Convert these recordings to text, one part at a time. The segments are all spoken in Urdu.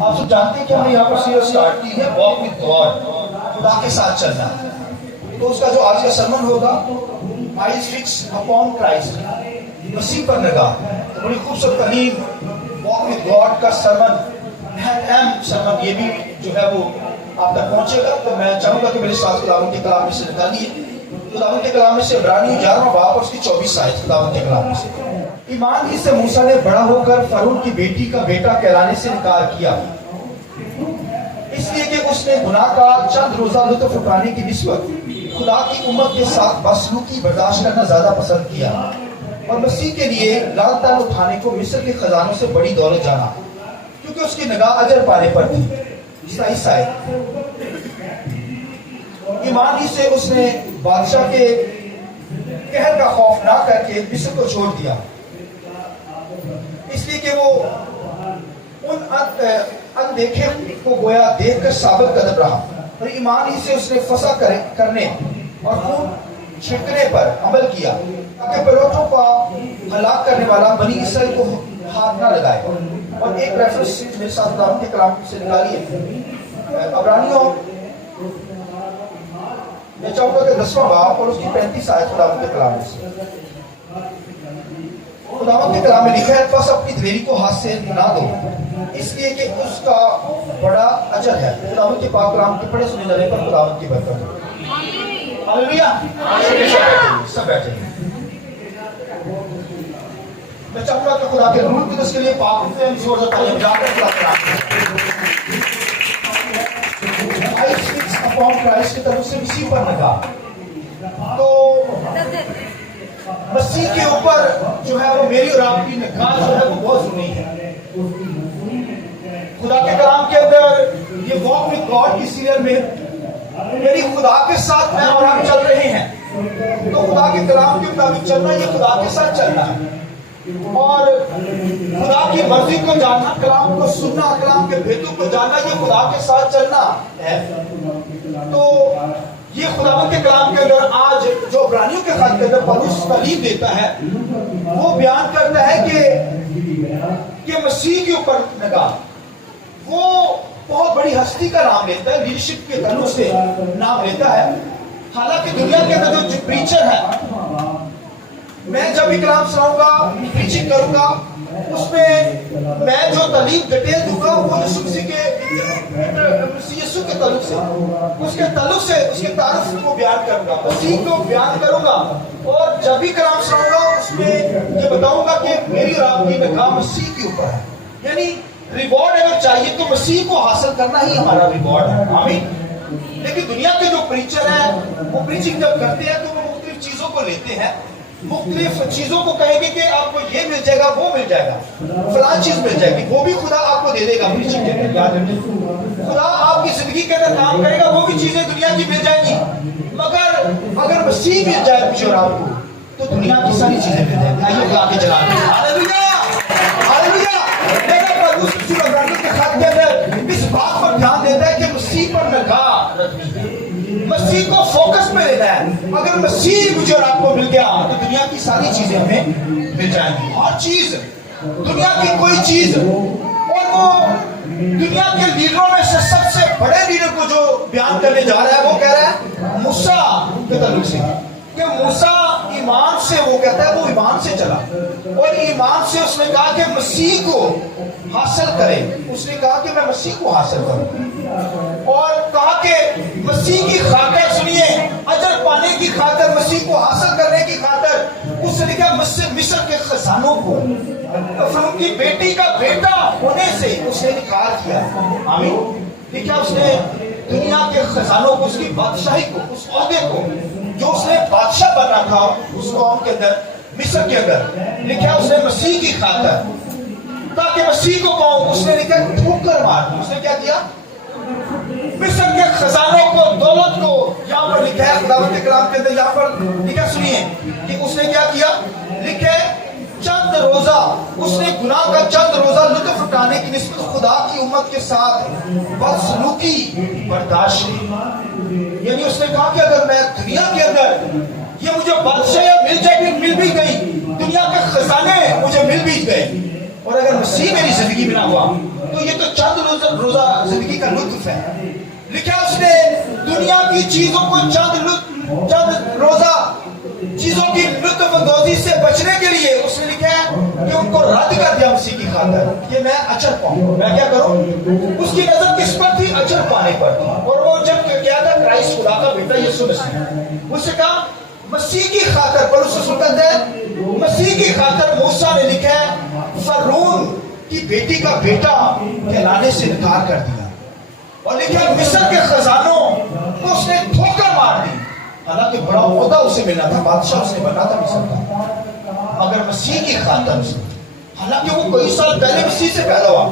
آپ سب جانتے ہیں کہ ہم نے یہاں پر سیریز سٹارٹ کی ہے واک وتھ گاڈ، خدا کے ساتھ چلنا. تو اس کا جو آج کا سرمن ہوگا آئیز فکس اپون کرائسٹ، مسیح پر نگاہ. بڑی خوبصورت تعلیم واک وتھ گاڈ کا سرمن، اہم سرمن یہ بھی جو ہے وہ آپ تک پہنچے گا. تو میں چاہوں گا کہ میرے ساتھ خداوند کے کلام میں سے نکالیے، خداوند کے کلام میں سے عبرانی 11واں باب اور اس کی 24 آیت خداوند کے کلام میں سے. ایمان ہی سے موسیٰ نے بڑا ہو کر فرعون کی بیٹی کا بیٹا کہلانے سے انکار کیا، اس لیے کہ اس نے گناہ کا چند روزہ لطف اٹھانے کی نسبت خدا کی امت کے ساتھ بدسلوکی برداشت کرنا زیادہ پسند کیا، اور مسیح کے لیے لال تال اٹھانے کو مصر کے خزانوں سے بڑی دولت جانا، کیونکہ اس کی نگاہ اجر پانے پر تھی. ایمان ہی سے اس نے بادشاہ کے قہر کا خوف نہ کر کے مصر کو چھوڑ دیا، اس لیے کہ وہ ان اندیکھے کو گویا دیکھ کر ثابت قدم رہا. اور ایمان ہی سے اس نے فسا کرنے اور خون چھڑکنے پر عمل کیا تاکہ پلوٹوں کا ہلاک کرنے والا بنی اسرائیل کو ہاتھ نہ لگائے. اور ایک ریفرنس میرے ساتھ خداوند کے کلام سے نکالیے، عبرانیوں میں چاہوں گا کہ 10واں باب اور اس کی 35 آیت خداوند کے کلام سے. خداوند کے کلام میں لکھا ہے بس اپنی دلیری کو ہاتھ سے نہ دو، اس لیے کہ اس کا بڑا اجر ہے. خداوند کے پاک کلام کے پڑھے سنے جانے پر خداوند کی برکت ہو. ہاللیلویہ. سب بیٹھے ہیں. میں چاہوں گا کہ خدا کے روح القدس کے لیے پاک زور سے تعلیم جا کر خدا کرائسٹ کی طرف سے مسیح پر نگاہ. تو مسیح کے اوپر جو ہے وہ میری اور آپ کی نگاہ جو ہے وہ بہت ضروری ہے. خدا کے کلام کے اندر یہ واک وتھ گاڈ کی سیریل میں میری خدا کے ساتھ میں اور آپ چل رہے ہیں. تو خدا کے کلام کے مطابق چلنا یہ خدا کے ساتھ چلنا ہے، اور خدا کی مرضی کو جاننا، کلام کو سننا، کلام کے بھیدوں کو جاننا یہ خدا کے ساتھ چلنا ہے. تو یہ خداوند کے کلام کے اندر آج جو عبرانیوں کے خط کے اندر پولس تعلیم دیتا ہے وہ بیان کرتا ہے کہ مسیح کے اوپر نگاہ. وہ بہت بڑی ہستی کا نام لیتا ہے، لیڈرشپ کے تعلق سے نام لیتا ہے. حالانکہ دنیا کے اندر جو پریچر ہے، میں جب بھی کلام سناؤں گا، پریچنگ کروں گا، اس میں میں جو تعلیم ڈیٹیل دوں گا وہ یسوع مسیح کے تعلق سے، اس کے تعلق سے اس کے تعارف کو بیان کروں گا، مسیح کو بیان کروں گا. اور جب بھی کلام سناؤں گا اس میں یہ بتاؤں گا کہ میری اور آپ کی نگاہ مسیح کے اوپر ہے. یعنی ریوارڈ اگر چاہیے تو مسیح کو حاصل کرنا ہی ہمارا ریوارڈ ہے. آمین. لیکن دنیا کے جو پریچر ہیں وہ پریچنگ جب کرتے ہیں تو وہ مختلف چیزوں کو لیتے ہیں، مختلف چیزوں کو کہیں گے کہ آپ کو یہ مل جائے گا، وہ مل جائے گا، فلاں چیز مل جائے گی، وہ بھی خدا آپ کو دے دے گا. پریچنگ کے اندر یاد رکھیں، خدا آپ کی زندگی کے اندر کام کرے گا، وہ بھی چیزیں دنیا کی مل جائیں گی. مگر اگر مسیح مل جائے مجھے اور آپ کو تو دنیا کی ساری چیزیں مل جائیں گی. آئیے خدا کے جلال میں ہاللیلویہ ہاللیلویہ. کے خط کے اندر اس بات پر دھیان دیتا ہے کہ مسیح پر نگاہ رکھنی ہے، مسیح کو فوکس میں لینا ہے. اگر مسیح مجھے اور آپ کو مل گیا تو دنیا کی ساری چیزیں ہمیں مل جائیں گی. ہر چیز، دنیا کی کوئی چیز. اور وہ دنیا کے لیڈروں میں سے سب سے بڑے لیڈر کو جو بیان کرنے جا رہا ہے وہ کہہ رہا ہے موسیٰ کے تعلق سے کہ موسیٰ ایمان سے، وہ کہتا ہے وہ ایمان سے چلا اور ایمان سے اس نے کہا کہ مسیح کو حاصل کرے. اس نے کہا کہ میں مسیح کو حاصل کروں، اور کہا کہ مسیح کی خاطر، سنیے، اجر پانے کی خاطر، مسیح کو حاصل کرنے کی خاطر اس نے کہا مصر کے خزانوں کو، فرعون کی بیٹی کا بیٹا ہونے سے اس نے انکار کیا. آمین. دیکھا اس نے دنیا کے خزانوں کو، اس کی بادشاہی کو، اس عہدے کو جو اس نے بادشاہ بننا تھا اس قوم کے اندر، مصر کے اندر، لکھا اس نے مسیح کی خاطر تاکہ مسیح کو پاؤں، اس نے لکھا ٹھوکر مار دی. اس نے کیا کیا؟ مصر کے خزانوں کو، دولت کو، یہاں پر لکھا ہے خداوند کے کلام کے اندر، یہاں پر لکھا، سنیے کہ اس نے کیا کیا. لکھے چند روزہ اس نے گناہ کا چند روزہ لطف اٹھانے کی نسبت خدا کی امت کے ساتھ بدسلوکی برداشت کی. یعنی اس نے کہا کہ اگر میں دنیا کے اندر یہ مجھے بادشاہ مل جائے گی، مل بھی گئی، دنیا کے خزانے مجھے مل بھی گئے، اور اگر مسیح میری زندگی میں نہ ہوا تو تو یہ تو چند روزہ زندگی کا لطف ہے. لکھا اس نے دنیا کی چیزوں کو چند روزہ چیزوں کی لطف اندوزی سے بچنے کے لیے اس نے لکھا ہے کہ ان کو رد کر دیا مسیح کی خاطر کہ میں اجر پاؤں. میں کیا کروں؟ اس کی نظر کس پر تھی؟ اجر پانے پر تھی. اور وہ جب کیا تھا کرائسٹ خدا کا بیٹا یسوع مسیح, اس نے کہا مسیح کی خاطر, پر اس سے سنت ہے مسیح کی خاطر موسیٰ نے لکھا ہے فرعون کی بیٹی کا بیٹا کہلانے سے انکار کر دیا, اور لکھا مصر کے خزانوں کو اس نے دھوکہ مار دی. حالانکہ بڑا عہدہ اسے ملنا تھا, بادشاہ اس نے بنا تھا مصر کا, مگر مسیح کی خاطر اس نے, حالانکہ وہ کئی سال پہلے مسیح سے پیدا ہوا,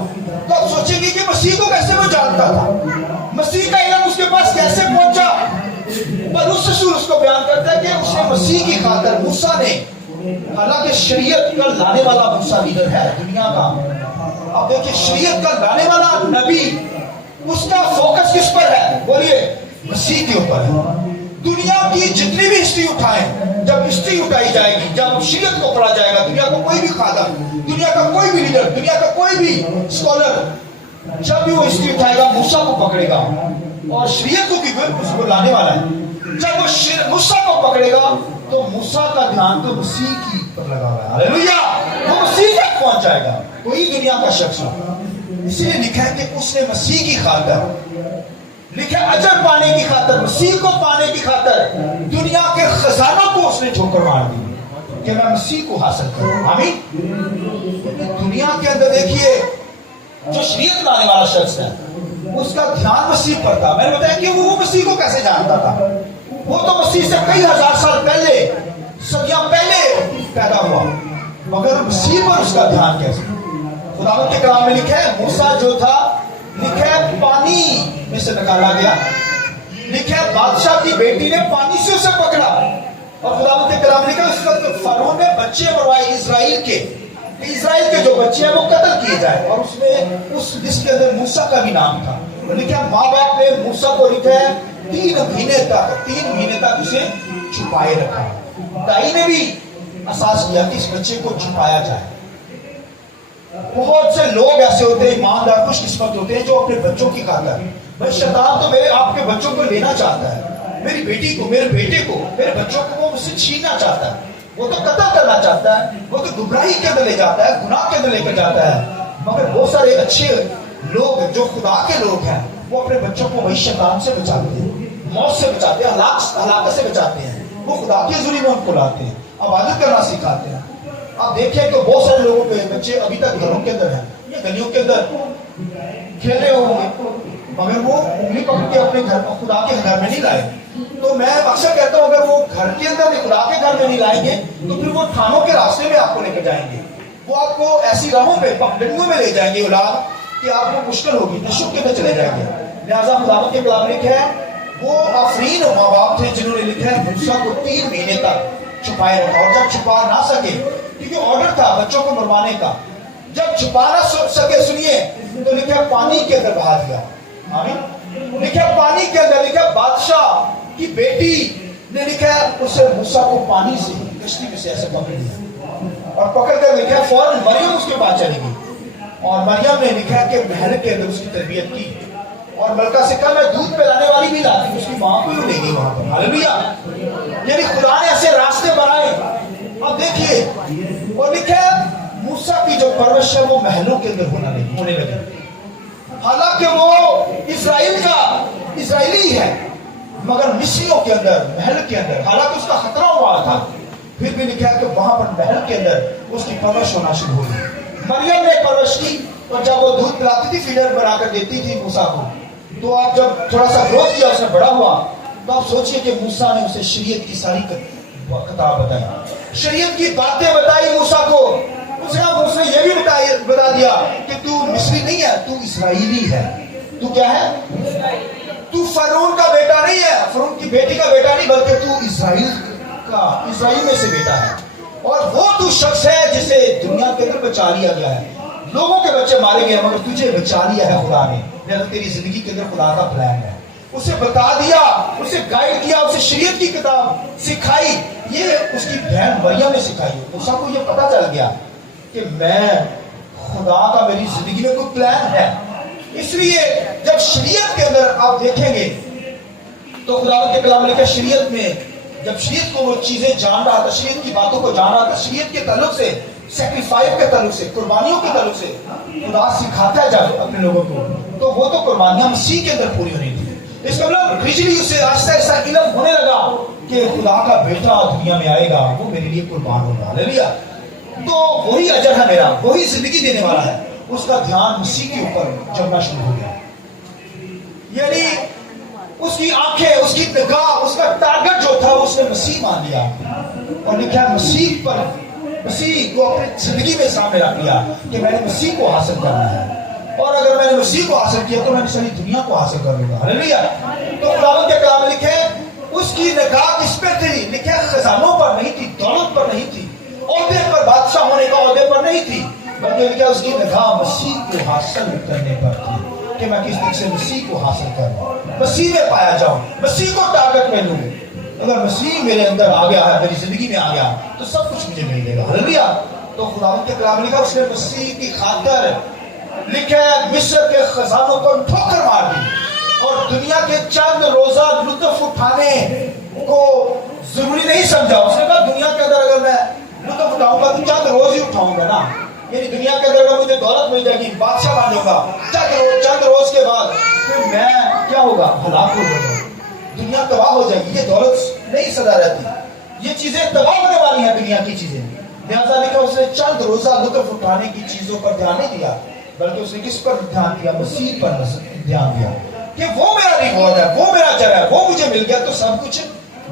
تو آپ سوچیں گے کہ مسیح کو کیسے وہ جانتا تھا, مسیح کا علم اس کے پاس کیسے پہنچا. پر اس رسول اس کو بیان کرتا ہے کہ اس نے مسیح کی خاطر موسیٰ نے, حالانکہ شریعت کا لانے والا موسیٰ لیڈر ہے دنیا کا, اب دیکھیں شریعت کا لانے والا نبی, اس کا فوکس کس پر ہے؟ بولیے مسیح کے اوپر ہے. دنیا کی جتنی بھی ہسٹری اٹھائیں, جب ہسٹری اٹھائی جائے گی, جب شریعت کو پڑھا جائے گا, دنیا کو کوئی بھی خادم, دنیا کا کوئی بھی لیڈر, دنیا کا کوئی بھی اسکالر, جب بھی وہ ہسٹری اٹھائے گا موسیٰ کو پکڑے گا, اور شریعت کو اس کو لانے والا ہے. جب وہ موسیٰ کو پکڑے گا تو موسیٰ کا دھیان تو مسیح کی پر لگا ہوا ہے. ہاللیلویا, وہ مسیح تک پہنچ جائے گا, کوئی دنیا کا شخص ہو. اسی لیے لکھا ہے کہ اس نے مسیح کی خاطر, لکھا اجر پانے کی خاطر, مسیح کو پانے کی خاطر دنیا کے خزانوں کو اس نے ٹھوکر مار دی کہ میں مسیح کو حاصل کروں. آمین. دنیا کے اندر دیکھیے جو شریعت لانے والا شخص ہے اس کا دھیان مسیح پر تھا. میں نے بتایا کہ وہ مسیح کو کیسے جانتا تھا, وہ تو مسیح سے کئی ہزار سال پہلے, صدیاں پہلے پیدا ہوا, مگر مسیح پر اس کا دھیان کیسے؟ خداوند کے کلام میں لکھا ہے موسیٰ جو تھا, لکھا ہے پانی میں سے نکالا گیا, لکھا ہے بادشاہ کی بیٹی نے پانی سے اسے پکڑا, اور خداوند کے کلام میں لکھا ہے اس وقت فرعون نے بچے مروائے اسرائیل کے جو بچے ہیں وہ قتل کیے جائے, اور اس میں اس لسٹ کے اندر موسیٰ کا بھی نام تھا. لکھا ہے ماں باپ نے موسیٰ کو لکھا ہے 3 مہینے تک اسے چھپائے رکھا. دائی نے بھی احساس کیا کہ اس بچے کو چھپایا جائے. بہت سے لوگ ایسے ہوتے ہیں, ایماندار خوش قسمت ہوتے ہیں, جو اپنے بچوں کی خاطر, بھائی شیطان تو میرے آپ کے بچوں کو لینا چاہتا ہے, میری بیٹی کو, میرے بیٹے کو, میرے بچوں کو وہ مجھ سے چھیننا چاہتا ہے, وہ تو قتل کرنا چاہتا ہے, وہ تو گمراہی کے اندر لے جاتا ہے, گناہ کے اندر لے کر جاتا ہے. مگر بہت سارے اچھے لوگ جو خدا کے لوگ ہیں وہ اپنے بچوں کو وہی شیطان سے بچاتے ہیں, موت سے بچاتے ہیں, ہلاکت سے بچاتے ہیں. وہ خدا کے ذریعے میں ان کو لاتے ہیں, عبادت کرنا سکھاتے ہیں. آپ دیکھیں کہ بہت سارے لوگوں کے بچے ابھی تک گھروں کے اندر ہیں یا گلیوں کے اندر کھیل رہے ہوں گے, مگر وہ انگلی پکڑ کے اپنے گھر خدا کے گھر میں نہیں لائے. تو میں اکثر کہتا ہوں اگر وہ گھر کے اندر خدا کے گھر میں نہیں لائیں گے تو پھر وہ تھانوں کے راستے میں آپ کو لے کر جائیں گے, وہ آپ کو ایسی راہوں پہ پگڈنڈیوں میں لے جائیں گے اولاد کہ آپ کو مشکل ہوگی, تشک کے اندر چلے جائیں گے. لہٰذا خداوند کے کلام میں لکھا ہے وہ آفرین ماں باپ تھے جنہوں نے لکھا ہے موسیٰ کو 3 مہینے تک چھپائے رکھا, اور جب چھپا نہ سکے, کیونکہ آرڈر تھا بچوں کو مروانے کا, جب چھپا نہ سکے سنیے تو لکھا پانی کے اندر بہا دیا. آمین. لکھا پانی کے اندر, لکھا بادشاہ کی بیٹی نے لکھا اسے موسیٰ کو پانی سے کشتی میں سے ایسے پکڑ لیا, اور پکڑ کر لکھا فوراً مریم اس کے پاس چلی گئی, اور مریم نے لکھا کہ محل کے اندر اس کی تربیت کی, اور ملکہ سے کہا میں دودھ پلانے والی بھی لاتی, اس کی ماں کو بھی لے گئی وہاں پر. ہاللیلویا. یعنی خدا نے ایسے راستے بنائے. اب دیکھیے, اور لکھا موسیٰ کی جو پرورش ہے وہ محلوں کے اندر ہونے لگی, حالانکہ وہ اسرائیلی ہے, مگر مصریوں کے اندر, محل کے اندر, حالانکہ اس کا خطرہ ہوا تھا, پھر بھی لکھا کہ وہاں پر محل کے اندر اس کی پرورش ہونا شروع ہو گئی. مریم نے پرورش کی, اور جب وہ دودھ پلاتی تھی فیڈر بنا کر دیتی تھی موسیٰ کو, تو آپ جب تھوڑا سا گروتھ کیا, اس نے بڑا ہوا, تو آپ سوچئے کہ موسیٰ نے اسے شریعت کی ساری کتاب بتائی, شریعت کی باتیں بتائی موسیٰ کو. اس نے یہ بھی بتا دیا کہ تو مصری نہیں ہے, تو اسرائیلی ہے. تو کیا ہے؟ تو فرعون کا بیٹا نہیں ہے, فرعون کی بیٹی کا بیٹا نہیں, بلکہ تو اسرائیل میں سے بیٹا ہے, اور وہ تو شخص ہے جسے دنیا کے اندر بچا لیا گیا ہے. لوگوں کے بچے مارے گئے مگر تجھے بچا لیا ہے خدا نے, لہذا تیری زندگی کے اندر خدا کا پلان ہے. اسے بتا دیا, اسے گائیڈ کیا, اسے شریعت کی کتاب سکھائی. یہ اس کی بہن مریم نے سکھائی. موسیٰ کو یہ پتا چل گیا کہ میں خدا کا میری زندگی میں کوئی پلان ہے. اس لیے جب شریعت کے اندر آپ دیکھیں گے تو خدا کے کلام لکھا شریعت میں جب شریعت کو وہ چیزیں جان رہا تھا, شریعت کی باتوں کو جان رہا تھا, شریعت کے تعلق سے, سیکریفائس کے تعلق سے, قربانیوں کے تعلق سے خدا سکھاتا ہے جب اپنے لوگوں کو, تو وہ تو قربانیاں مسیح کے اندر پوری ہونی تھی. اس کا مطلب بجلی اسے آہستہ آہستہ علم ہونے لگا کہ خدا کا بیٹا دنیا میں آئے گا, وہ میرے لیے قربان ہوگا. ہاللیلویا. تو وہی اجر ہے میرا, وہی زندگی دینے والا ہے. اس کا دھیان مسیح کے اوپر جمنا شروع ہو گیا. یعنی اس کی آنکھیں, اس کی نگاہ, اس کا ٹارگٹ جو تھا اس نے مسیح مان لیا اور لکھا ہے مسیح پر, مسیح کو اپنی زندگی میں سامنے رکھ لیا کہ میں نے مسیح کو حاصل کرنا ہے, اور اگر میں نے مسیح کو حاصل کیا تو میں نے ساری دنیا کو حاصل کر لوں گا. ہاللیلویا. تو خداوند کے کلام لکھے اس کی نگاہ کس پہ تھی؟ لکھے خزانوں پر نہیں تھی, دولت پر نہیں تھی, عہدے پر, بادشاہ ہونے کا عہدے پر نہیں تھی, بلکہ لکھا اس کی نگاہ مسیح کو حاصل کرنے پر تھی کہ میں کس طرح سے مسیح کو حاصل کروں, مسیح میں پایا جاؤں, مسیح کو ٹارگٹ میں لوں. اگر مسیح میرے اندر آ گیا ہے, میری زندگی میں آ گیا, تو سب کچھ مجھے مل جائے گا. ہاللیلویا. تو خداوند کے کلام لکھا اس نے مسیح کی خاطر لکھا مصر کے خزانوں پر ٹھوکر مار دی اور دنیا کے چند روزہ لطف اٹھانے کو ضروری نہیں سمجھا. اس نے کہا دنیا کے اندر اگر میں لطف اٹھاؤں گا تو چند روز ہی اٹھاؤں گا نا, یعنی دنیا کے اندر مجھے دولت مل جائے گی, بادشاہ بن جاؤں گا, چند روز کے بعد پھر میں کیا ہوگا, ہلاک ہو جاؤں گا, دنیا تباہ ہو جائے گی. یہ دولت نہیں سدا رہتی, یہ چیزیں تباہ ہونے والی ہیں دنیا کی چیزیں. لہٰذا لکھا اس نے چند روزہ لطف اٹھانے کی چیزوں پر دھیان نہیں دیا, بلکہ اس نے کس پر دھیان دیا, مسیح پر دھیان دیا کہ وہ میرا ریوارڈ ہے, وہ میرا اجر ہے, وہ مجھے مل گیا تو سب کچھ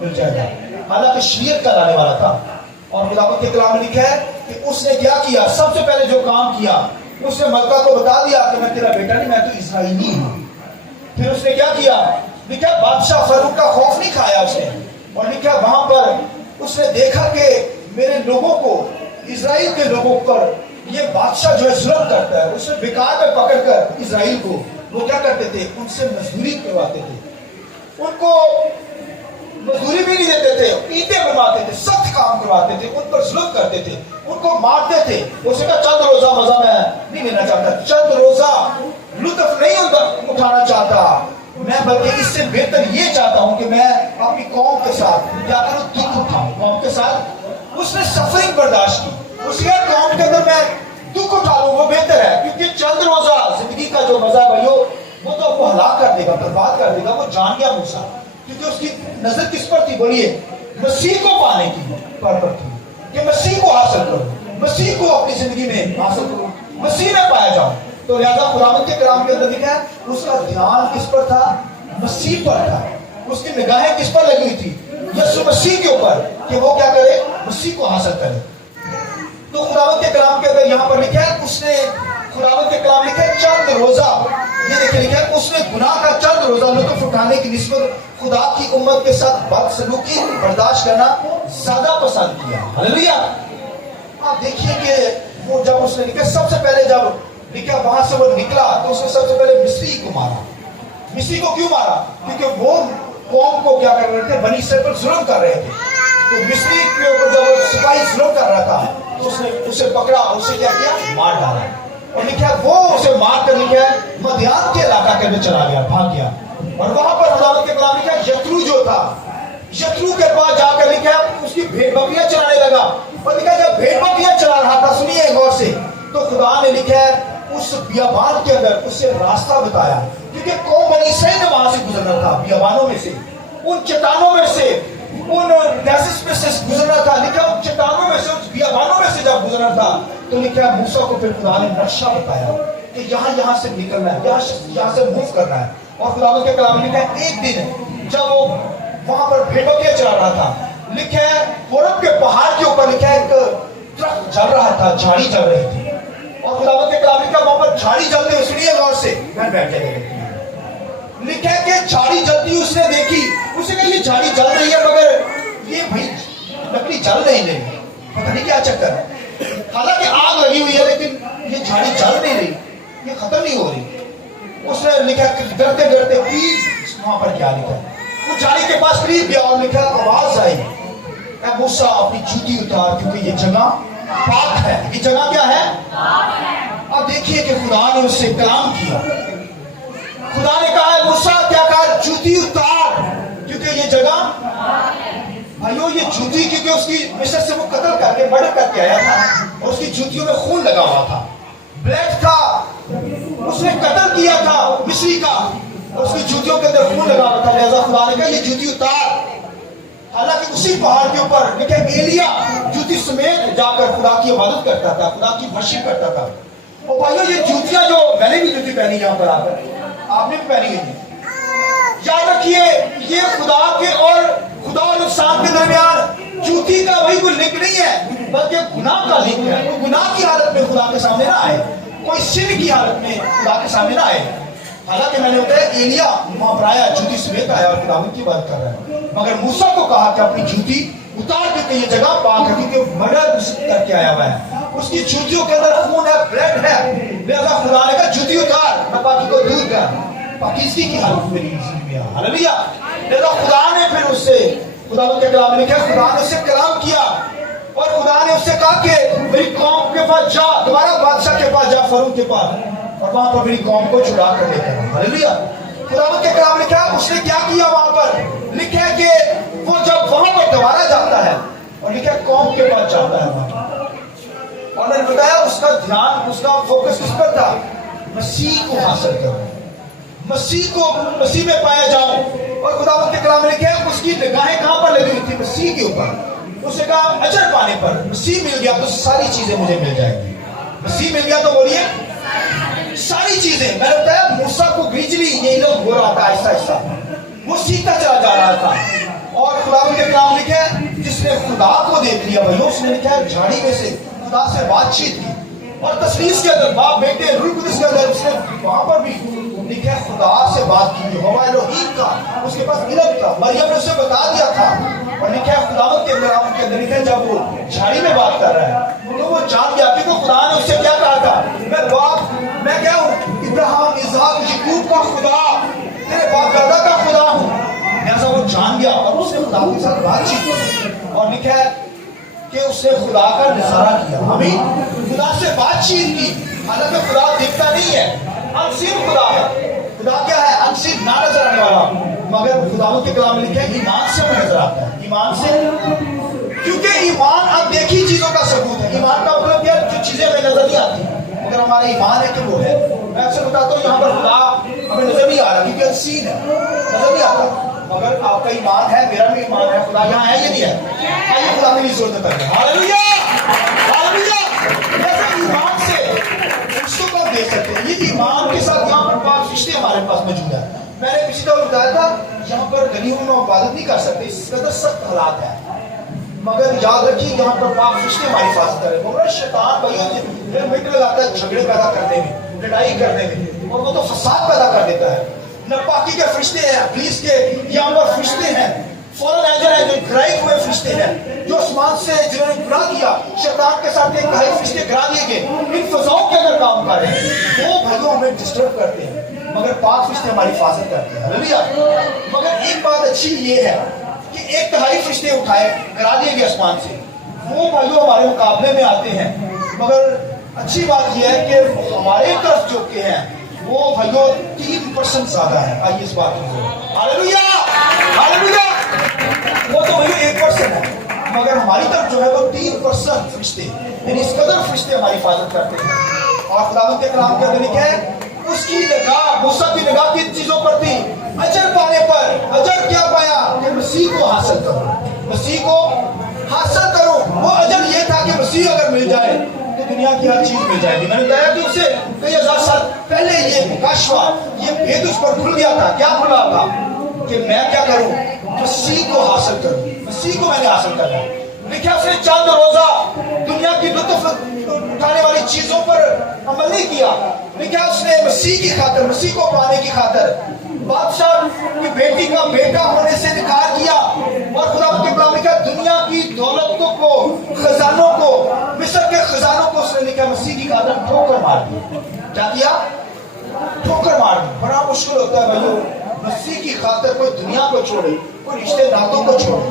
مل جائے گا. حالانکہ شریعت کا لانے والا تھا. اور خداوند کے کلام میں لکھا ہے کہ اس نے کیا کیا, سب سے پہلے جو کام کیا اس نے ملکہ کو بتا دیا کہ میں تیرا بیٹا نہیں, میں تو اسرائیلی ہوں. پھر اس نے کیا کیا, لکھا بادشاہ فاروق کا خوف نہیں کھایا اس نے, اور لکھا وہاں پر اس نے دیکھا کہ میرے لوگوں کو, اسرائیل کے لوگوں پر یہ بادشاہ جو ہے ظلم کرتا ہے. اس نے بیکار میں پکڑ کر اسرائیل کو وہ کیا کرتے تھے, ان سے مزدوری کرواتے تھے, ان کو مزدوری بھی نہیں دیتے تھے, اینٹیں بنواتے تھے, سخت کام کرواتے تھے, ان پر ظلم کرتے تھے, ان کو مارتے تھے. اس نے کہا چند روزہ مزہ میں نہیں لینا چاہتا, چند روزہ لطف نہیں اٹھانا چاہتا میں, بلکہ اس سے بہتر یہ چاہتا ہوں کہ میں اپنی قوم کے ساتھ کیا کروں, دکھ اٹھاؤں قوم کے ساتھ. اس نے سفرنگ برداشت کی, اس کے قوم کے اندر میں دکھ اٹھا لوں, وہ بہتر ہے, کیونکہ چند روزہ زندگی کا جو مزہ بھائیو وہ تو آپ کو ہلاک کر دے گا, برباد کر دے گا. وہ جان گیا موسیٰ, کیونکہ اس کی نظر کس پر تھی, بولیے, مسیح کو پانے کی پر تھی کہ مسیح کو حاصل کروں, مسیح کو اپنی زندگی میں حاصل کروں, مسیح میں پایا جاؤں. تو لہذا خداوند کے کلام کے اندر لکھا ہے اس کا دھیان کس پر تھا, مسیح پر تھا. اس کی نگاہیں کس پر لگی ہوئی تھی, یسوع مسیح کے اوپر, کہ وہ کیا کرے, مسیح کو حاصل کرے. تو خداوند کے کلام کے اندر یہاں پر لکھا ہے اس نے, خداوند کے کلام لکھا ہے چند روزہ, یہ دیکھیں لکھا ہے اس نے گناہ کا چند روزہ لطف اٹھانے کی نسبت خدا کی امت کے ساتھ بدسلوکی برداشت کرنا زیادہ پسند کیا. ہاللیلویا. آپ دیکھیے کہ وہ جب اس نے لکھا, سب سے پہلے جب لکھا وہاں سے وہ نکلا تو اس نے سب سے پہلے مصری کو مارا. مصری کو کیوں مارا, کیونکہ وہ قوم کو کیا کر رہے تھے, بنی اسرائیل پر ظلم کر رہے تھے. تو مصری کے اوپر جب سپاہی ظلم کر رہا تھا تو اس نے اسے پکڑا, اسے کیا کیا, مار ڈالا. اور لکھا وہ اسے مار کر لکھا ہے مدیان کے علاقہ کے اندر چلا گیا, بھاگ گیا. اور وہاں پر خداوند کے کلام لکھا یترو جو تھا, یترو کے پاس جا کر لکھا اس کی بھیڑ بکریاں چلانے لگا. اور لکھا جب بھیڑ بکریاں چلا رہا تھا, سنیے غور سے, تو خدا نے لکھا ہے اس بیابان کے اندر اسے راستہ بتایا, کیونکہ قوم بنی اسرائیل نے وہاں سے گزرنا تھا, بیابانوں میں سے, ان چٹانوں میں سے, ان ڈیزرٹس میں سے گزرنا تھا. لکھا ان چٹانوں میں سے, ان بیابانوں میں سے جب گزرنا تھا تو لکھا موسیٰ کو پھر خدا نے نقشہ بتایا کہ یہاں سے نکلنا ہے, یہاں سے موو کرنا ہے. اور خدا کے کلام لکھا ہے ایک دن جب وہ وہاں پر بھیڑ بکریاں چلا رہا تھا, لکھا ہے ہورب کے پہاڑ کے اوپر لکھا ہے ایک درخت جل رہا تھا, جھاڑی جل رہی تھی. اور خدا کے کلام لکھا وہاں پر جھاڑی جلتے ہوئے, سنیے غور سے, میں بیٹھ جائے لکھا ہے کہ جھاڑی جلتی اس نے دیکھی, اسے کہا یہ جھاڑی جل رہی ہے مگر یہ بھائی لکڑی جل رہی نہیں, پتہ نہیں کیا چکر ہے. حالانکہ آگ لگی ہوئی ہے لیکن یہ جھاڑی جل نہیں رہی, یہ ختم نہیں ہو رہی. اس نے لکھا ڈرتے ڈرتے قریب وہاں پر کیا لکھا, وہ جھاڑی کے پاس قریب گیا اور لکھا آواز آئی, اے موسیٰ اپنی جوتی اتار کیونکہ یہ جگہ پاک ہے. یہ جگہ کیا ہے, دیکھیے کہ خدا نے اس سے کلام کیا. خدا نے کہا موسیٰ کیا کہا جوتی اتار, کیونکہ یہ جگہ بھائیو یہ جوتی کیونکہ اس کی مصر سے وہ قتل کر کے مرڈر کر کے آیا تھا اور اس کی جوتیوں میں خون لگا ہوا تھا, بلیڈ تھا, اس نے قتل کیا تھا مصری کا, اس کی جوتیوں کے اندر خون لگا ہوا تھا. لہذا خدا نے کہا یہ جوتی اتار. حالانکہ اسی پہاڑ کے اوپر دیکھیں ایلیا جوتی سمیت جا کر خدا کی عبادت کرتا تھا, خدا کی ورشپ کرتا تھا. اور بھائیو یہ جوتیاں جو میں نے بھی جوتی پہنی یہاں پر آ کر, آپ نے بھی پہنی ہے, یاد رکھیے یہ خدا کے اور خدا اور انسان کے درمیان جوتی کا وہی کوئی لنک نہیں ہے, بلکہ گناہ کا لنک ہے. کوئی گناہ کی حالت میں خدا کے سامنے نہ آئے, کوئی سن کی حالت میں خدا کے سامنے نہ آئے. حالانکہ میں نے بتایا ایلیا وہاں پر آیا جوتی سمیت آیا اور خداوند کی بات کر رہا ہے, مگر موسیٰ کو کہا کہ اپنی جوتی اتار کے یہ جگہ پاک ہے کیونکہ مرڈر کر کے آیا ہوا ہے, اس کی جوتیوں کے اندر خون ہے, بلڈ ہے. لہذا خدا نے کہا جوتی اتار, ناپاکی کو دور کر, پاکیزگی کی حالت میری زندگی میں. ہاللویا. لہذا خدا نے پھر اس سے خداوند کے کلام میں لکھا خدا نے اس سے کلام کیا اور خدا نے اس سے کہا کہ میری قوم کے پاس جا, دوبارہ بادشاہ کے پاس جا, فرعون کے پاس, اور وہاں پر میری قوم کو چھڑا کر لے کر. ہاللویا. خداوند کے کلام لکھا اس نے کیا کیا وہاں پر, لکھا ہے کہ وہ جب وہاں پر دوبارہ جاتا ہے اور لکھا ہے قوم کے پاس جاتا ہے وہاں پر, اور میں نے بتایا اس کا دھیان, اس کا فوکس کس پر تھا, مسیح کو حاصل کرنا, مسیح میں پایا جاؤں. اور خداوند کے کلام میں لکھا ہے اس کی نگاہیں کہاں پر لگی ہوئی تھی, مسیح کے اوپر. اس نے کہا اجر پانے پر مسیح مل گیا تو ساری چیزیں مجھے مل جائیں گی. مسیح مل گیا تو بولیے ساری چیزیں. میں نے بتایا موسیٰ کو گریجلی یہ لوگ ہو رہا تھا, آہستہ آہستہ وہ سیکھتا چلا جا رہا تھا. اور خداوند کے کلام لکھا ہے جس نے خدا کو دیکھ لیا بھائی, اس نے لکھا ہے جھاڑی میں سے خدا سے بات چیت کی, اور تصویر کے اندر باپ بیٹے روح القدس کے اندر اس نے وہاں پر بھی لکھا ہے خدا سے بات کی, یہوہ الوہیم کا, اس کے پاس علم تھا, مریم نے اسے بتا دیا تھا. اور لکھا ہے خداوند کے کلام کے اندر لکھا ہے جب وہ جھاڑی میں بات کر رہا ہے تو وہ جان گیا کیونکہ خدا نے اس سے کیا کہا تھا, میں کیا ہوں, ابراہیم اسحاق یعقوب کا خدا, تیرے باپ دادا کا خدا ہوں. لہذا وہ جان گیا اور اس نے خدا کے ساتھ بات چیت کی, اور لکھا ہے کہ اس نے خدا کا نظارہ کیا. آمین. خدا سے بات چیت کی, حالانکہ خدا دیکھتا نہیں ہے, انسین خدا ہے. خدا کیا ہے, انسین, نہ نظر آنے والا, مگر خداوند کے کلام میں لکھا ہے ایمان سے وہ نظر آتا ہے. ایمان سے, کیونکہ ایمان اب دیکھی چیزوں کا ثبوت ہے. ایمان کا مطلب کیا, جو چیزیں ہمیں نظر نہیں آتی مگر ہمارا ایمان ہے کہ وہ ہے. میں اکثر بتاتا ہوں یہاں پر خدا ہمیں نظر نہیں آ رہا کیونکہ انسین ہے, نظر نہیں آتا, مگر آپ کا ایمان ہے, میرا بھی ایمان ہے, خدا یہاں ہے یا نہیں ہے. آئیے خدا میری ضرورت ہے. Hallelujah, hallelujah. جیسے ایمان سے رشتوں کو ہم دیکھ سکتے ہیں, یہ ایمان کے ساتھ یہاں پر پاک رشتے ہمارے پاس موجود ہیں. میں نے پچھلی دفعہ بتایا تھا یہاں پر گلیوں میں عبادت نہیں کر سکتے, اس قدر سخت حالات ہیں, مگر یاد رکھیے یہاں پر پاک رشتے ہماری حفاظت کرے. مگر شیطان بھائیوں مٹ لگاتا ہے جھگڑے پیدا کرنے میں, لڑائی کرنے میں, اور وہ تو فساد پیدا کر دیتا ہے. ناپاکی کے فرشتے ہیں, پولیس کے یہاں پر فرشتے ہیں, فورن ایجر ہیں جو گرائے ہوئے فرشتے ہیں, جو آسمان سے جنہوں نے گناہ کیا, شیطان کے ساتھ ایک بھائی فرشتے گرا دیے گئے, ان فضاؤں کے اندر کام کر رہے ہیں. وہ بھائیوں ہمیں ڈسٹرب کرتے ہیں, مگر پاک فرشتے ہماری حفاظت کرتے ہیں. ہاللویا. مگر ایک بات اچھی یہ ہے کہ 1/3 فرشتے اٹھائے گرا دیے گئے آسمان سے, وہ بھائیوں ہمارے مقابلے میں آتے ہیں. مگر اچھی بات یہ ہے کہ ہمارے طرف جو کہ ہیں وہ بھائیوں 3% زیادہ ہے. آئیے اس بات کو, ہاللویا, ہاللویا. وہ تو بھائیوں 1% ہے, مگر ہماری طرف جو ہے وہ 3% فرشتے, یعنی اس قدر فرشتے ہماری حفاظت کرتے ہیں. اور خداوند کے کلام کے اندر لکھا ہے اس کی نگاہ, موسیٰ کی نگاہ کن چیزوں پر تھی, اجر پانے پر. اجر کیا پایا, کہ مسیح کو حاصل کروں, مسیح کو حاصل کروں. وہ اجر یہ تھا کہ مسیح اگر مل جائے تو دنیا کی ہر چیز مل جائے گی. میں نے بتایا کہ اسے کئی ہزار سال پہلے یہ کشفہ, یہ بھید اس پر کھل گیا تھا. کیا کھلا تھا, کہ میں کیا کروں, مسیح کو حاصل کروں, مسیح کو میں نے حاصل کرنا. لکھا اس نے چند روزہ دنیا کی لطف اٹھانے والی چیزوں پر عمل نہیں کیا. لکھا اس نے مسیح کی خاطر, مسیح کو پانے کی خاطر بادشاہ کی بیٹی کا بیٹا ہونے سے انکار کیا. اور خدا کے کلام لکھا دنیا کی دولتوں کو, خزانوں کو, مصر کے خزانوں کو اس نے لکھا مسیح کی خاطر ٹھوکر مار دی. کیا کیا, ٹھوکر مار دی. بڑا مشکل ہوتا ہے بھائیو مسیح کی خاطر کوئی دنیا کو چھوڑے, کوئی رشتے ناتوں کو چھوڑے.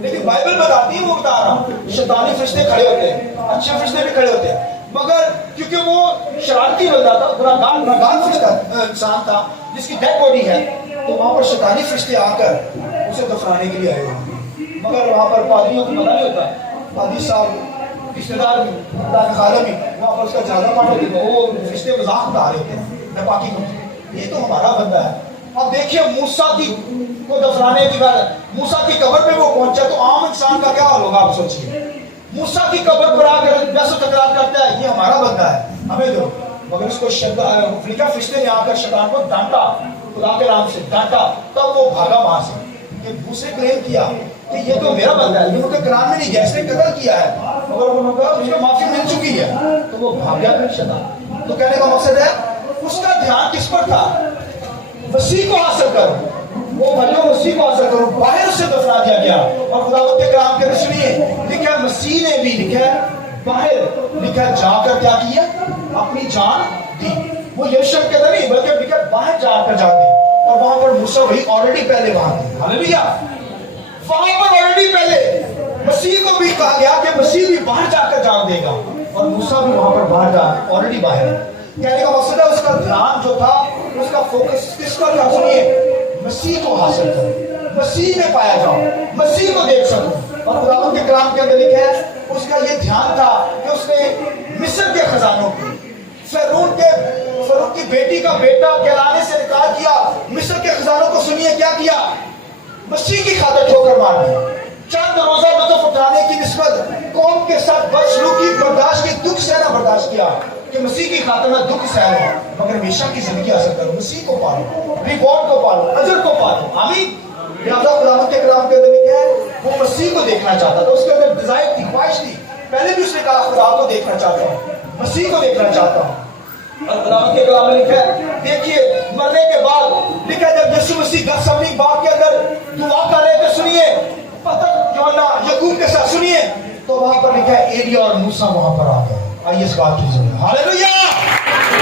لیکن بائبل بتاتی ہے، وہ بتا رہا ہوں، شیطانی فرشتے کھڑے ہوتے ہیں، اچھے فرشتے بھی کھڑے ہوتے ہیں، مگر کیونکہ وہ شرارتی بندہ تھا، گناہگار فرشتہ انسان تھا جس کی ڈیڈ باڈی ہے، تو وہاں پر شیطانی فرشتے آ کر اسے دفنانے کے لیے آئے ہوئے، مگر وہاں پر پادریوں کو پتہ نہیں ہوتا، پادری صاحب رشتے دار بھی خالہ بھی وہاں پر اس کا جنازہ پڑھ رہے تھے، وہ فرشتے مذاق اڑا رہے ہوتے ہیں ناپاکی کو، یہ تو ہمارا بندہ ہے۔ اب دیکھیے موسیٰ کی کو دفنانے کی بات، موسیٰ کی قبر پہ وہ پہنچا تو عام انسان کا کیا حال ہوگا آپ سوچیے، موسیٰ کی قبر پر آ کر بحث و تکرار کرتا ہے یہ ہمارا بندہ ہے ہمیں دو، مگر اس کو فرشتے نے آ کر شیطان کو ڈانٹا، خدا کے نام سے ڈانٹا، تب وہ بھاگا وہاں سے، کہ دوسرے کلیم کیا کہ یہ تو میرا بندہ ہے، یہ ان کے قرآن میں نہیں گیا، اس نے قتل کیا ہے، مگر انہوں نے کہا اس کو معافی مل چکی ہے، تو وہ بھاگ گیا پھر شیطان۔ تو کہنے کا مقصد ہے اس کا دھیان کس پر تھا؟ مسیح کو حاصل کرو، وہ بھائیوں مسیح کو حاصل کرو، باہر سے دفنا دیا گیا، اور خداوند کے کلام کے سنیے لکھا ہے مسیح نے بھی لکھا ہے باہر لکھا ہے جا کر کیا کیا؟ اپنی جان دی، وہ یروشلم کے اندر نہیں بلکہ لکھا ہے باہر جا کر جان دی، اور وہاں پر موسیٰ وہی آلریڈی پہلے وہاں تھے، ہاللیلویہ، وہاں پر آلریڈی پہلے مسیح کو بھی کہا گیا کہ مسیح بھی باہر جا کر جان دے گا، اور موسیٰ بھی وہاں پر باہر جا آلریڈی باہر ہے۔ کہنے کا مقصد ہے اس کا دھیان جو تھا، اس کا فوکس کس پر تھا؟ سنیے، مسیح کو حاصل کرو، مسیح میں پایا جاؤ، مسیح کو دیکھ سکو، اور خداوند کے کلام کے اندر لکھا ہے اس کا یہ دھیان تھا کہ اس نے مصر کے خزانوں کو، فرعون کی بیٹی کا بیٹا کہلانے سے انکار کیا، مصر کے خزانوں کو سنیے کیا کیا؟ مسیح کی خاطر ٹھوکر مار دی، چند روزہ لطف اٹھانے کی نسبت قوم کے ساتھ بدسلوکی برداشت کی، دکھ سہنا برداشت کیا کہ مسیح کی خاطر میں دکھ سہ لوں، مگر ہمیشہ کی زندگی حاصل کروں، مسیح کو پالو، ریوارڈ کو پالو، اجر کو پالو، آمین۔ لہذا خداوند کے کلام کے اندر لکھا ہے وہ مسیح کو دیکھنا چاہتا تھا، اس کے اندر ڈیزائر تھی، خواہش تھی، پہلے بھی اس نے کہا خدا کو دیکھنا چاہتا ہوں، مسیح کو دیکھنا چاہتا ہوں، اور خداوند کے کلام میں لکھا ہے دیکھیے مرنے کے بعد لکھا ہے جب یسوع مسیح گتسمنی باغ کے اندر دعا کر رہے تھے، سنیے پتر یوحنا یعقوب کے ساتھ سنیے، تو وہاں پر لکھا ہے ایلیا اور موسیٰ وہاں پر آ گئے، آئیے اس بات کی ضرورت، ہاللیلویہ،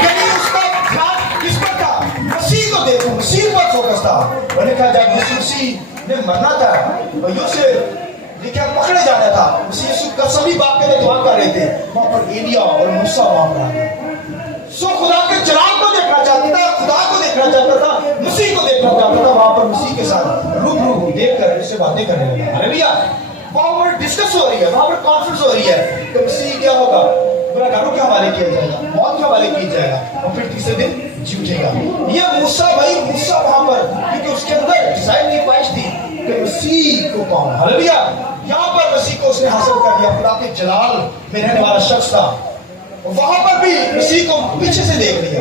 یعنی اس کا دھیان کس پر تھا؟ مسیح کو دیکھو، مسیح پر فوکس تھا، اور لکھا جب یسوع مسیح نے مرنا تھا بھائیوں سے لکھا پکڑے جانا تھا، مسیح یسوع گتسمنی باغ کے لیے دعا کر رہے تھے، وہاں پر ایلیا اور موسیٰ وہاں پر آ گئے، سو خدا کے جلال کو دیکھنا چاہتا تھا، خدا کو دیکھنا چاہتا تھا، مسیح کو دیکھنا چاہتا تھا، وہاں پر مسیح کے ساتھ روبرو دیکھ کر اس سے باتیں کرنے لگا، ہاللیلویہ، وہاں پر ڈسکس ہو رہی ہے، وہاں پر کانفرنس ہو رہی ہے کہ مسیح کیا ہوگا، گناہگاروں کے حوالے کیا جائے گا، موت کے حوالے کیا جائے گا، اور پھر تیسرے دن جی اٹھے گا۔ یہ موسیٰ بھائی موسیٰ وہاں پر کیونکہ اس کے اندر ڈیزائر کی خواہش تھی کہ مسیح کو پاؤں، ہاللیلویہ، یہاں پر مسیح کو اس نے حاصل کر لیا، خدا کے جلال میں رہنے والا شخص تھا، وہاں پر بھی مسیح کو پیچھے سے دیکھ لیا،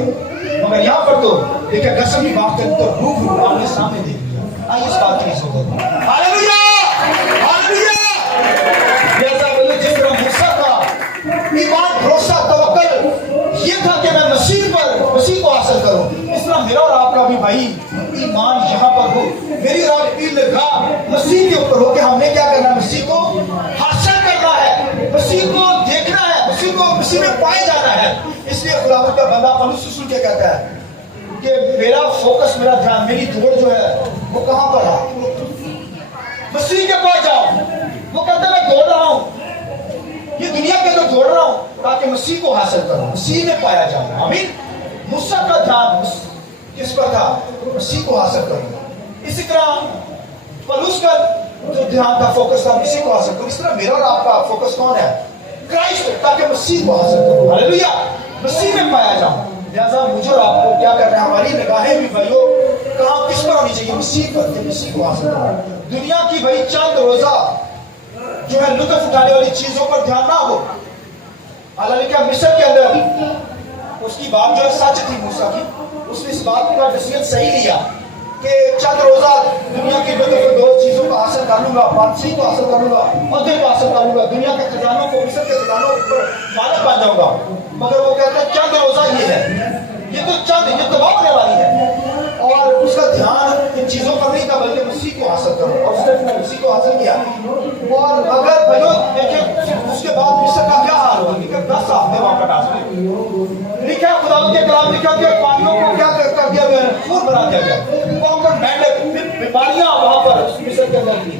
مگر یہاں پر تو دیکھا گتسمنی باغ کے اندر روبرو آمنے سامنے دیکھ لیا، آئیے اس بات کی ضرورت ہے، ہاللیلویہ، ہاللیلویہ، جیسا بولے جس طرح موسیٰ کا ایمان بھروسہ توکل یہ تھا کہ میں مسیح کو حاصل کروں، اس طرح میرا اور آپ کا بھی بھائی ایمان یہاں پر ہو، میری اور آپ کی نگاہ مسیح کے اوپر ہو کہ ہم نے کیا کرنا ہے، مسیح کو حاصل کرنا ہے، مسیح کو دیکھنا ہے، مسیح میں پائے جانا ہے۔ اس لیے خداوند کا بندہ پولس رسول کیا کہتا ہے کہ میرا فوکس، میرا دھیان، میری دوڑ جو ہے وہ کہاں پر ہے؟ مسیح کے پاس جاؤ، وہ کہتا ہے میں دوڑ رہا ہوں، یہ دنیا کے اندر دوڑ رہا ہوں تاکہ مسیح کو حاصل کروں، مسیح میں پایا جاؤں، آمین۔ موسیٰ کا دھیان کس پر تھا؟ مسیح کو حاصل کروں۔ اسی طرح پولس کا جو دھیان تھا، فوکس تھا، مسیح کو حاصل کروں۔ اس طرح میرا اور آپ کا فوکس کون ہے؟ کرائسٹ، تاکہ مسیح کو حاصل کروں، ہاللیلویہ، مسیح میں پایا جاؤں۔ لہذا مجھے اور آپ کو کیا کرنا ہے؟ ہماری نگاہیں بھی بھائیوں کہاں کس پر ہونی چاہیے؟ مسیح پر، کہ مسیح کو حاصل کروں۔ دنیا کی بھائی چند روزہ جو ہے لطف اٹھانے والی چیزوں پر دھیان نہ ہو، حالانکہ مصر کے اندر اس کی بات جو ہے سچ تھی موسیٰ کی، اس نے اس بات کا ڈیسیژن صحیح لیا کہ چند روزہ دنیا کی لطف دو چیزوں کو حاصل کر لوں گا، بادشاہی کو حاصل کر لوں گا، عہدے کو حاصل کر لوں گا، دنیا کے خزانوں کو، مصر کے خزانوں پر مالک بن جاؤں گا، مگر وہ کہتا ہے چند روزہ یہ ہے، یہ تو چند، یہ تباہ ہونے والی ہے، اور اس کا دھیان ان چیزوں پر نہیں تھا بلکہ مسیح کو حاصل کرو، اور اس نے مسیح کو حاصل کیا۔ اور اگر بھائیوں دیکھیں اس کے بعد مصر کا کیا حال ہوا، لیکن 10 ہفتے وہاں پر ڈال لکھا خدا کے کلام لکھا کہ پانیوں کو کیا کر دیا گیا، خون بنا دیا گیا، وہاں پر مینڈک بیماریاں وہاں پر مصر کے اندر تھی،